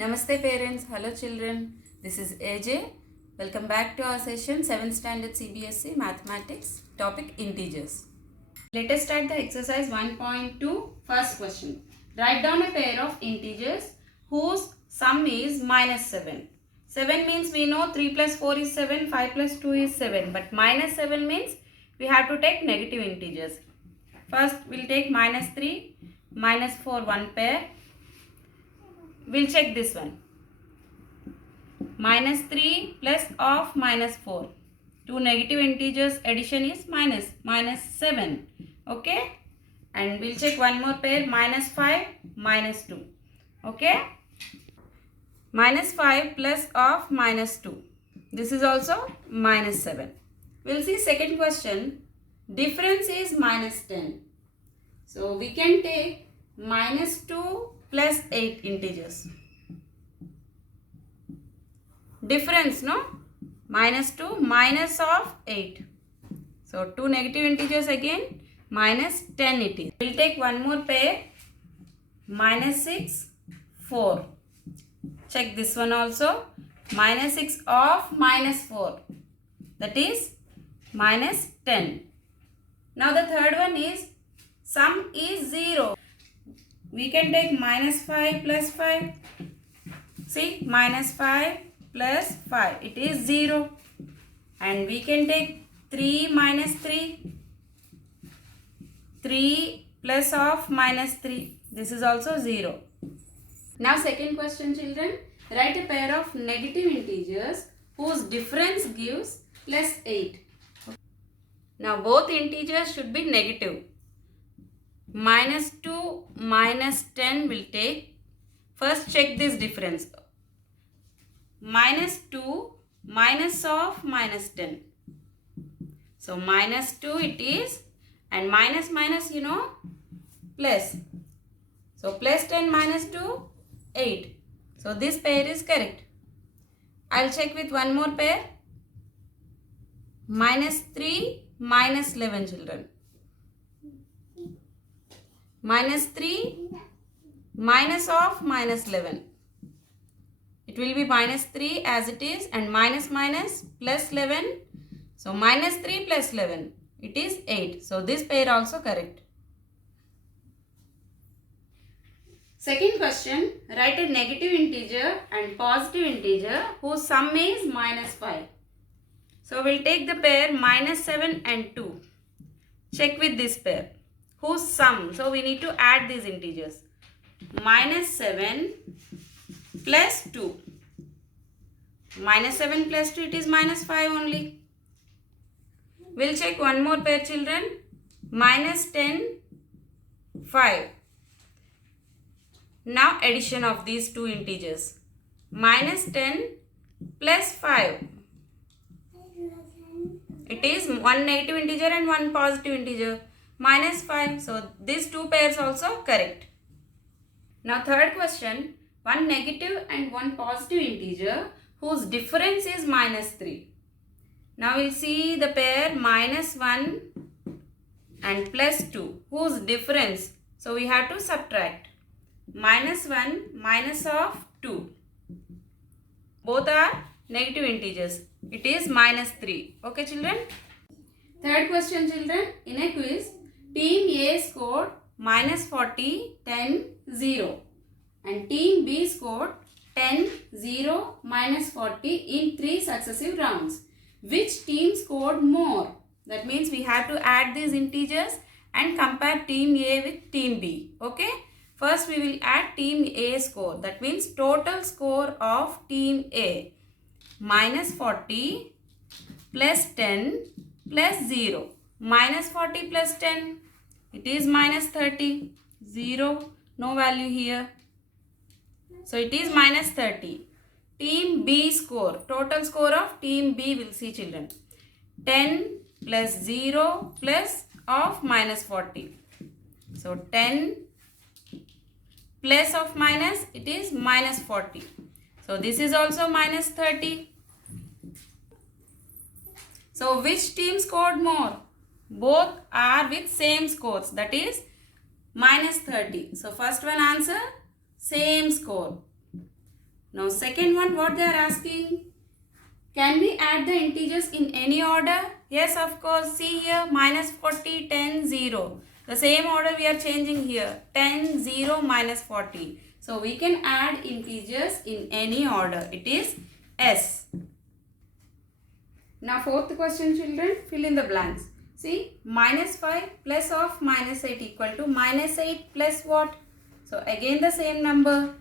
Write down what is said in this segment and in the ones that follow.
Namaste parents, hello children, this is AJ. Welcome back to our session 7th standard CBSE Mathematics, topic integers. Let us start the exercise 1.2. First question. Write down a pair of integers whose sum is minus 7. 7 means we know 3 plus 4 is 7, 5 plus 2 is 7, but minus 7 means we have to take negative integers. First we'll take minus 3, minus 4 one pair. We'll check this one. Minus 3 plus of minus 4. Two negative integers addition is minus 7. Okay. And we'll check one more pair. Minus 5, minus 2. Okay. Minus 5 plus of minus 2. This is also minus 7. We'll see second question. Difference is minus 10. So we can take minus 2 plus 8 integers. Difference, no? Minus 2 minus of 8. So, two negative integers again, minus 10 it is. We'll take one more pair, minus 6, 4. Check this one also, minus 6 of minus 4. That is minus 10. Now, the third one is, sum is 0. We can take minus 5 plus 5. See, minus 5 plus 5. It is 0. And we can take 3 minus 3. 3 plus of minus 3. This is also 0. Now second question children. Write a pair of negative integers whose difference gives plus 8. Now both integers should be negative. Minus 2 minus 10 will take. First check this difference. Minus 2 minus of minus 10. So minus 2 it is, and minus you know plus. So plus 10 minus 2, 8. So this pair is correct. I'll check with one more pair. Minus 3 minus 11 children. Minus 3 minus of minus 11. It will be minus 3 as it is, and minus plus 11. So minus 3 plus 11. It is 8. So this pair also correct. Second question. Write a negative integer and positive integer whose sum is minus 5. So we'll take the pair minus 7 and 2. Check with this pair. Whose sum? So we need to add these integers. Minus 7 plus 2. Minus 7 plus 2, it is minus 5 only. We'll check one more pair children. Minus 10, 5. Now addition of these two integers. Minus 10 plus 5. It is one negative integer and one positive integer. Minus 5. So these two pairs also correct. Now third question. One negative and one positive integer whose difference is minus 3. Now we'll see the pair minus 1 and plus 2 whose difference. So we have to subtract. Minus 1 minus of 2. Both are negative integers. It is minus 3. Okay children? Third question children. In a quiz, Team A scored minus 40, 10, 0. And Team B scored 10, 0, minus 40 in 3 successive rounds. Which team scored more? That means we have to add these integers and compare Team A with Team B. Okay? First we will add Team A score. That means total score of Team A. Minus 40 plus 10 plus 0. Minus 40 plus 10. It is minus 30. 0. No value here. So it is minus 30. Team B score. Total score of Team B will see children. 10 plus 0 plus of minus 40. So 10 plus of minus, it is minus 40. So this is also minus 30. So which team scored more? Both are with same scores. That is minus 30. So first one answer, same score. Now second one, what they are asking? Can we add the integers in any order? Yes, of course. See here, minus 40, 10, 0. The same order we are changing here. 10, 0, minus 40. So we can add integers in any order. It is S. Now fourth question, children, fill in the blanks. See, minus 5 plus of minus 8 equal to minus 8 plus what? So again the same number.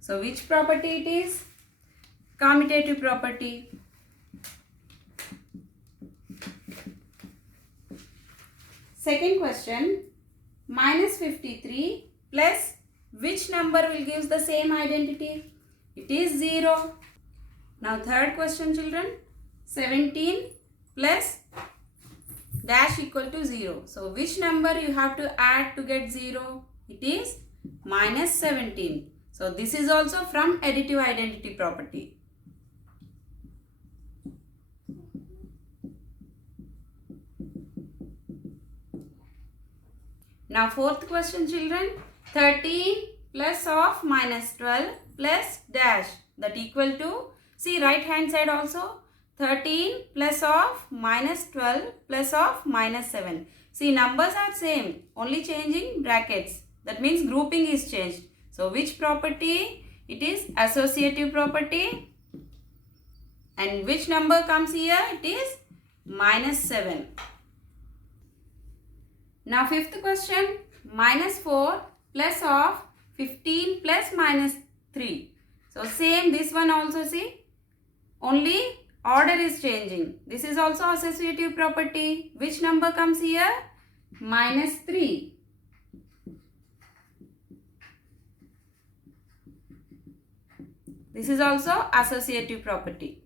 So which property it is? Commutative property. Second question, minus 53 plus which number will give the same identity? It is 0. Now third question, children, 17 plus dash equal to 0. So which number you have to add to get 0? It is minus 17. So this is also from additive identity property. Now fourth question, children, 13 plus of minus 12 plus dash, that equal to, see right hand side also, 13 plus of minus 12 plus of minus 7. See, numbers are same, only changing brackets. That means grouping is changed. So which property? It is associative property. And which number comes here? It is minus 7. Now fifth question, minus 4 plus of 15 plus minus 3. So same, this one also, see, only order is changing. This is also associative property. Which number comes here? Minus 3. This is also associative property.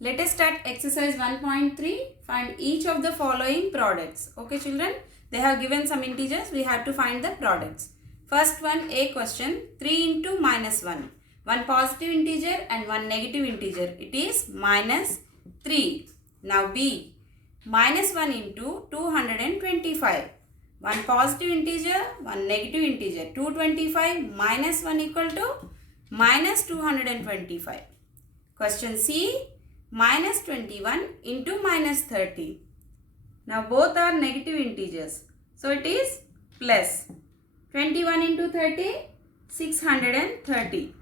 Let us start exercise 1.3. Find each of the following products. Okay, children, they have given some integers. We have to find the products. First one, A question, 3 into minus 1. One positive integer and one negative integer. It is minus 3. Now B, minus 1 into 225. One positive integer, one negative integer. 225 minus 1 equal to minus 225. Question C, minus 21 into minus 30. Now both are negative integers. So it is plus 21 into 30, 630.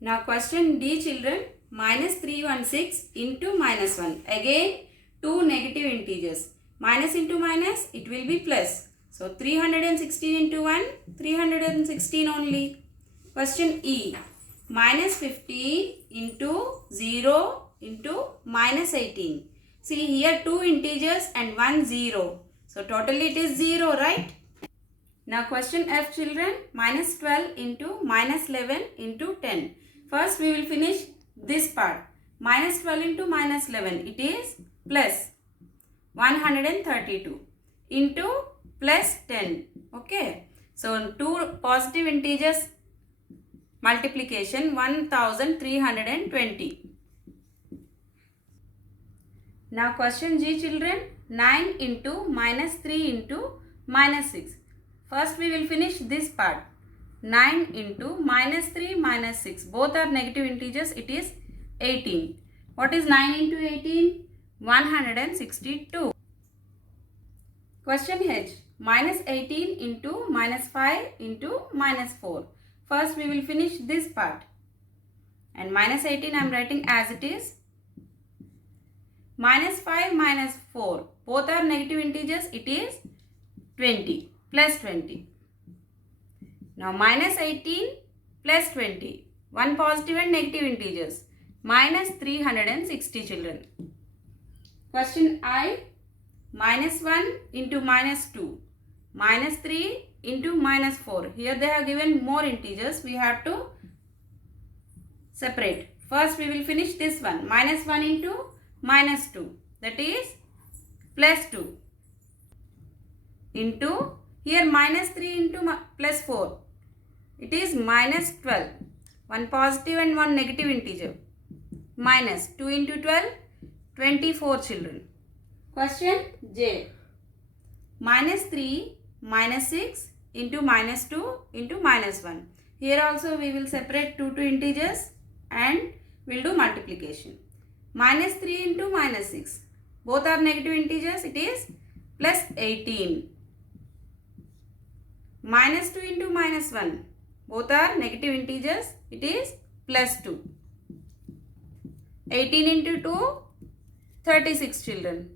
Now question D, children, minus 316 into minus 1. Again two negative integers. Minus into minus, it will be plus. So 316 into 1, 316 only. Question E, minus 15 into 0 into minus 18. See here two integers and one 0. So totally it is 0, right? Now question F, children, minus 12 into minus 11 into 10. First we will finish this part. Minus 12 into minus 11, it is plus 132 into plus 10. Okay. So two positive integers multiplication 1320. Now question G, children, 9 into minus 3 into minus 6. First we will finish this part. 9 into minus 3 minus 6. Both are negative integers. It is 18. What is 9 into 18? 162. Question H, minus 18 into minus 5 into minus 4. First we will finish this part. And minus 18 I am writing as it is. Minus 5 minus 4. Both are negative integers. It is 20. Plus 20. Now minus 18 plus 20. One positive and negative integers. Minus 360, children. Question I, minus 1 into minus 2. Minus 3 into minus 4. Here they have given more integers. We have to separate. First we will finish this one. Minus 1 into minus 2. That is plus 2. Into here minus 3 into plus 4. It is minus 12. One positive and one negative integer. Minus 2 into 12, 24, children. Question J. Minus 3 minus 6 into minus 2 into minus 1. Here also we will separate two integers and we'll do multiplication. Minus 3 into minus 6. Both are negative integers. It is plus 18. Minus 2 into minus 1. Both are negative integers. It is plus 2. 18 into 2, 36 children.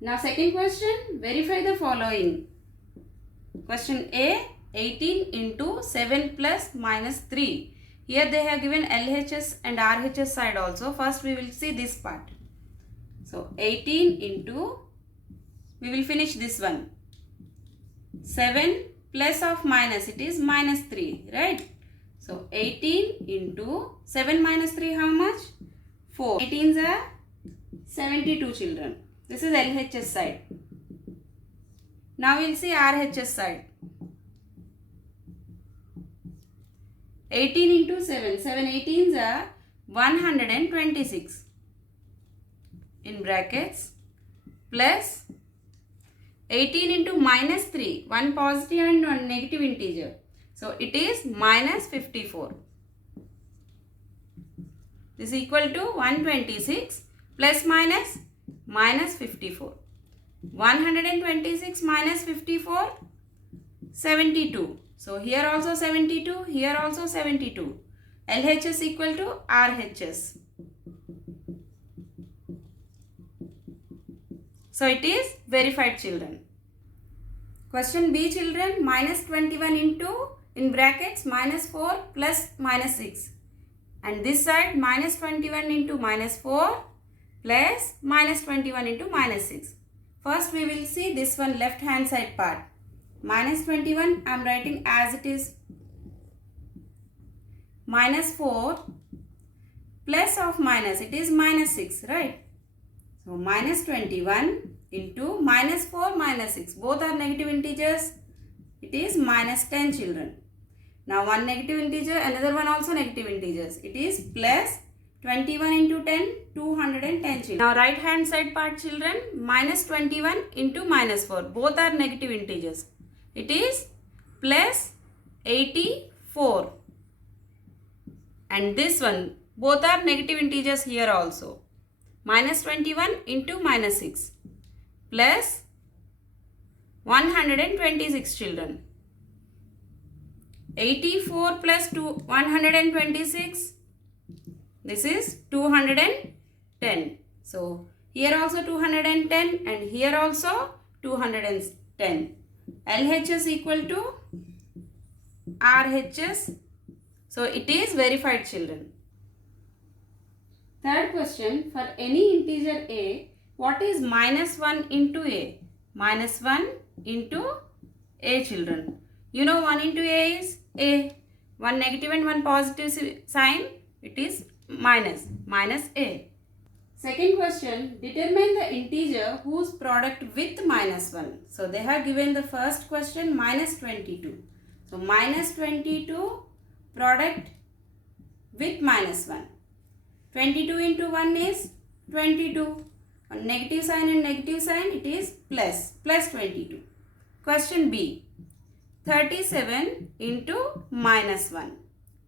Now second question, verify the following. Question A, 18 into 7 plus minus 3. Here they have given LHS and RHS side also. First we will see this part. So 18 into, we will finish this one. 7 plus of minus, it is minus 3, right? So 18 into 7 minus 3, how much? 4. 18s are 72 children. This is LHS side. Now we will see RHS side. 18 into 7. 7 18s are 126. In brackets. Plus 18 into minus 3. One positive and one negative integer. So it is minus 54. This is equal to 126 plus minus minus 54. 126 minus 54, 72. So here also 72, here also 72. LHS equal to RHS. So it is verified children. Question B children, minus 21 into, in brackets, minus 4 plus minus 6. And this side minus 21 into minus 4 plus minus 21 into minus 6. First we will see this one left hand side part. Minus 21 I am writing as it is. Minus 4 plus of minus, it is minus 6, right? So minus 21 into minus 4 minus 6. Both are negative integers. It is minus 10 children. Now one negative integer, another one also negative integers. It is plus 21 into 10, 210 children. Now right hand side part children, minus 21 into minus 4. Both are negative integers. It is plus 84. And this one, both are negative integers here also. Minus 21 into minus 6 plus 126 children. 84 plus 126, this is 210. So here also 210 and here also 210. LHS equal to RHS. So it is verified children. Third question, for any integer A, what is minus 1 into A? Minus 1 into A children. You know 1 into A is A. One negative and one positive sign, it is minus A. Second question, determine the integer whose product with minus 1. So they have given the first question minus 22. So minus 22 product with minus 1. 22 into 1 is 22. On negative sign and negative sign, it is plus 22. Question B. 37 into minus 1.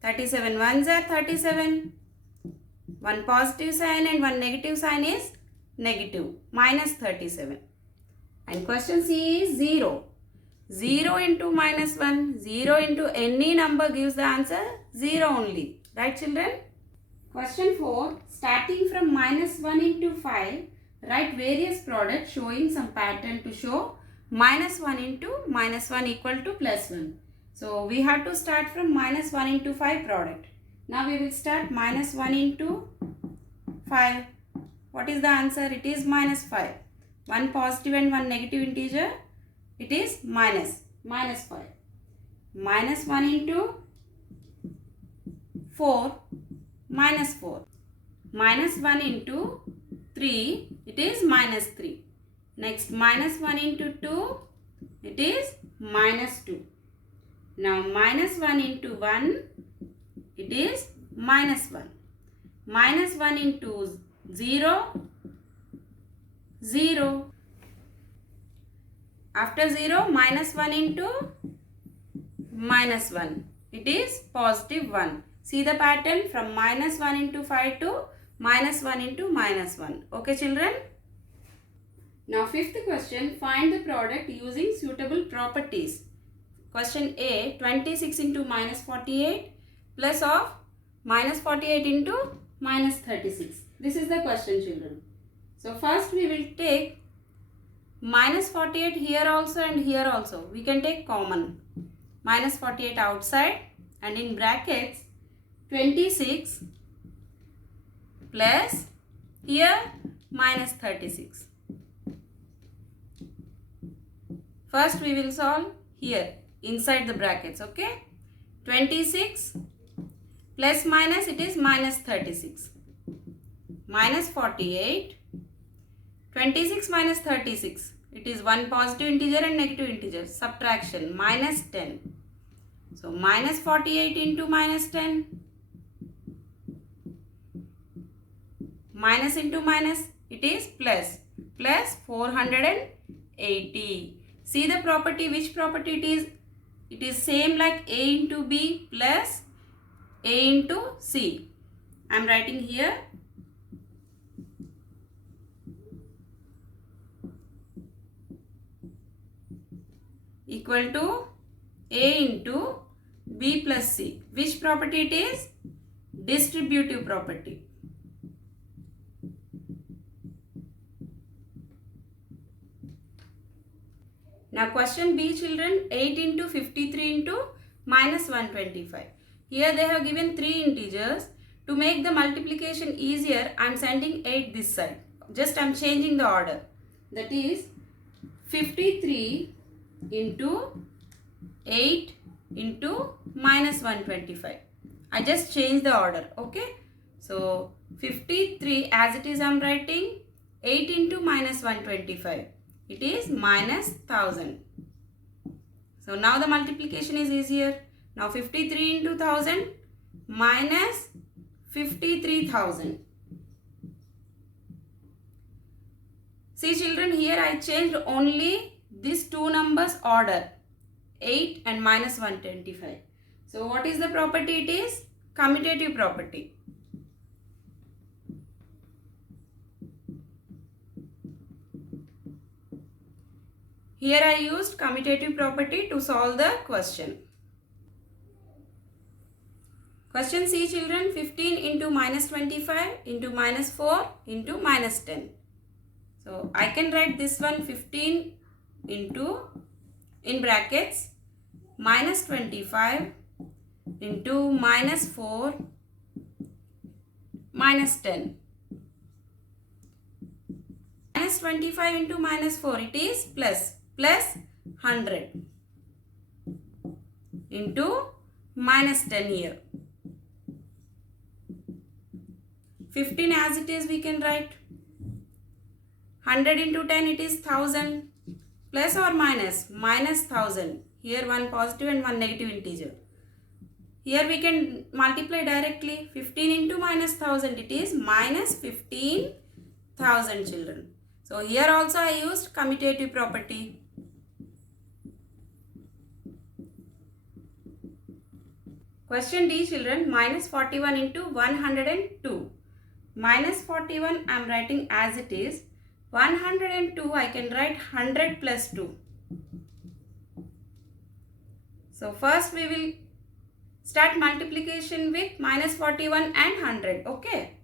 37 ones are 37. One positive sign and one negative sign is negative. Minus 37. And question C is 0. 0 into minus 1. 0 into any number gives the answer 0 only. Right children? Question 4. Starting from minus 1 into 5, write various products showing some pattern to show minus 1 into minus 1 equal to plus 1. So we have to start from minus 1 into 5 product. Now we will start minus 1 into 5. What is the answer? It is minus 5. One positive and one negative integer. It is minus 5. Minus 1 into 4. Minus 4. Minus 1 into 3. It is minus 3. Next minus 1 into 2. It is minus 2. Now minus 1 into 1. It is minus 1. Minus 1 into 0. 0. After 0, minus 1 into minus 1. It is positive 1. See the pattern from minus 1 into 5 to minus 1 into minus 1. Okay children? Now fifth question, find the product using suitable properties. Question A, 26 into minus 48 plus of minus 48 into minus 36. This is the question children. So first we will take minus 48 here also and here also. We can take common. Minus 48 outside and in brackets 26 plus here minus 36. First we will solve here inside the brackets, okay? 26 plus minus, it is minus 36. Minus 48. 26 minus 36. It is one positive integer and negative integer. Subtraction. Minus 10. So minus 48 into minus 10. Minus into minus. It is plus. Plus 480. See the property, which property it is? It is same like A into B plus A into C. I am writing here. Equal to A into B plus C. Which property it is? Distributive property. Now question B children, 8 into 53 into minus 125. Here they have given 3 integers. To make the multiplication easier, I am sending 8 this side. Just I am changing the order. That is 53 into 8 into minus 125. I just change the order, okay? So 53 as it is I am writing 8 into minus 125. It is minus 1000. So now the multiplication is easier. Now 53 into 1000 minus 53,000. See children, here I changed only these two numbers order, 8 and minus 125. So what is the property? It is commutative property. Here I used commutative property to solve the question. Question C children, 15 into minus 25 into minus 4 into minus 10. So I can write this one 15 into in brackets minus 25 into minus 4 minus 10. Minus 25 into minus 4, it is plus 100 into minus 10 here. 15 as it is we can write. 100 into 10 it is 1000. Plus or minus? Minus 1000. Here one positive and one negative integer. Here we can multiply directly. 15 into minus 1000 it is minus 15,000 children. So here also I used commutative property. Question D children, minus 41 into 102. Minus 41 I am writing as it is. 102 I can write 100 plus 2. So first we will start multiplication with minus 41 and 100. Okay.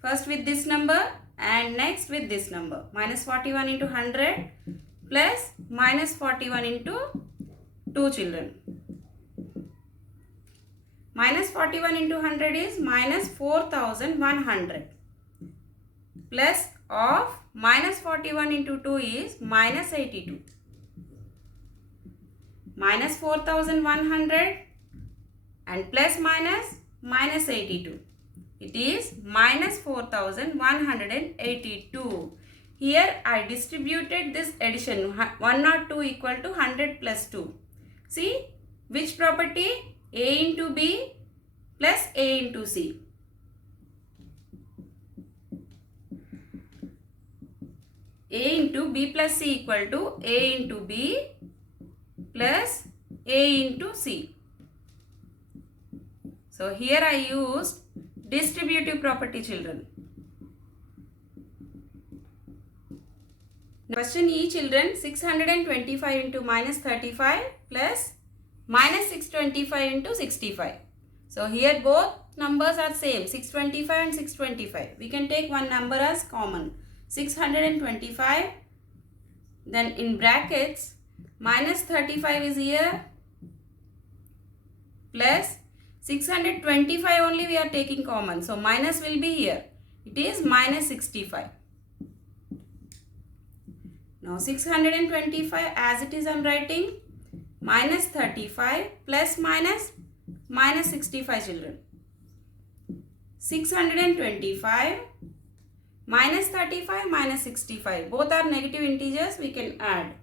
First with this number and next with this number. Minus 41 into 100 plus minus 41 into 2 children. Minus 41 into 100 is minus 4100. Plus of minus 41 into 2 is minus 82. Minus 4100 and plus minus minus 82. It is minus 4182. Here I distributed this addition 102 equal to 100 plus 2. See which property? A into B plus A into C. A into B plus C equal to A into B plus A into C. So here I used distributive property, children. Question E, children. 625 into minus 35 plus minus 625 into 65. So here both numbers are same, 625 and 625. We can take one number as common, 625. Then in brackets, minus 35 is here plus 625 only we are taking common. So minus will be here. It is minus 65. Now 625 as it is I am writing minus 35 plus minus 65, children. 625 minus 35 minus 65. Both are negative integers, we can add.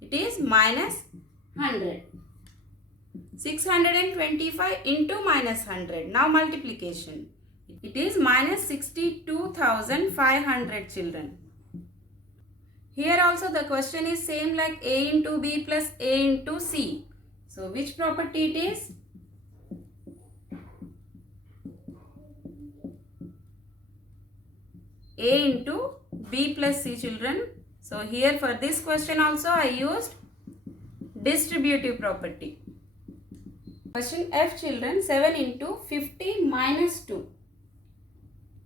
It is minus 100. 625 into minus 100. Now multiplication. It is minus 62,500, children. Here also the question is same like A into B plus A into C. So which property it is? A into B plus C, children. So here for this question also I used distributive property. Question F, children. 7 into 50 minus 2.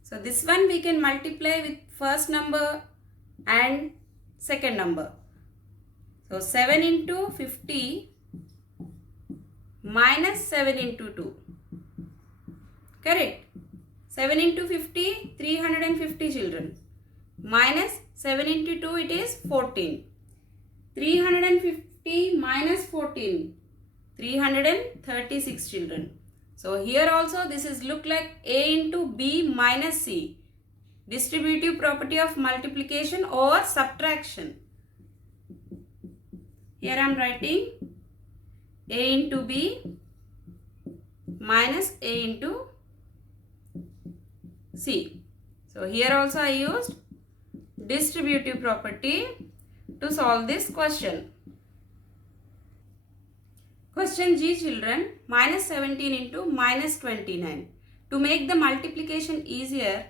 So this one we can multiply with first number and second number. So 7 into 50 minus 7 into 2. Correct. 7 into 50, 350, children. Minus 7 into 2, it is 14. 350 minus 14, 336, children. So here also this is look like A into B minus C. Distributive property of multiplication or subtraction. Here I am writing A into B minus A into C. So here also I used distributive property to solve this question. Question G, children. Minus 17 into minus 29. To make the multiplication easier,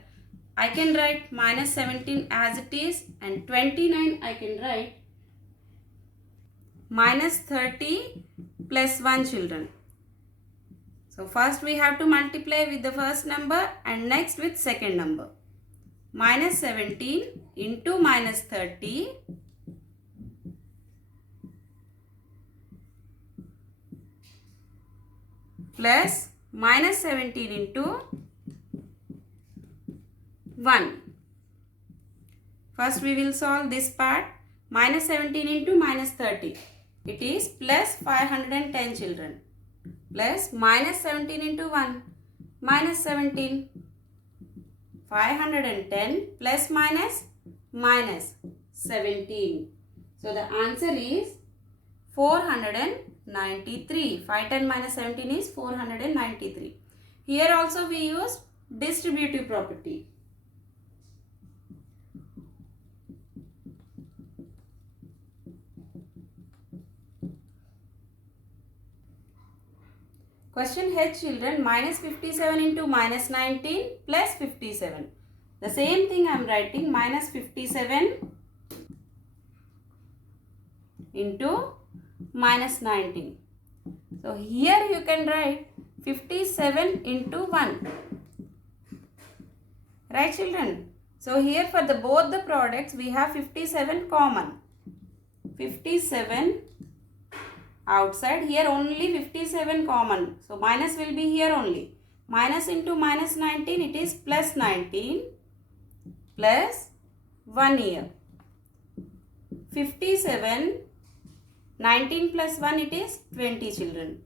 I can write minus 17 as it is, and 29 I can write minus 30 plus 1, children. So first we have to multiply with the first number and next with second number. Minus 17 into minus 30 plus minus 17 into 1. First we will solve this part. Minus 17 into minus 30. It is plus 510, children. Plus minus 17 into 1. Minus 17. 510 plus minus minus 17. So the answer is 493. 510 minus 17 is 493. Here also we use distributive property. Question H, children. Minus 57 into minus 19 plus 57. The same thing I am writing, minus 57 into minus 19. So here you can write 57 into 1. Right, children? So here for the both the products we have 57 common. 57 outside, here only 57 common. So minus will be here only. Minus into minus 19, it is plus 19 plus 1 here. 57, 19 plus 1, it is 20, children.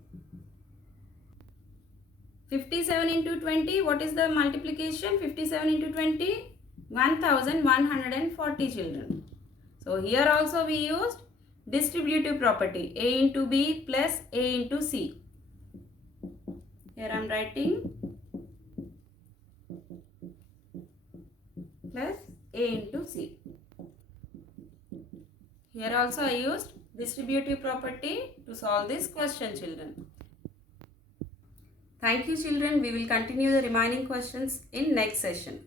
57 into 20, what is the multiplication? 57 into 20, 1140, children. So here also we used distributive property, A into B plus A into C. Here I am writing plus A into C. Here also I used distributive property to solve this question, children. Thank you, children. We will continue the remaining questions in next session.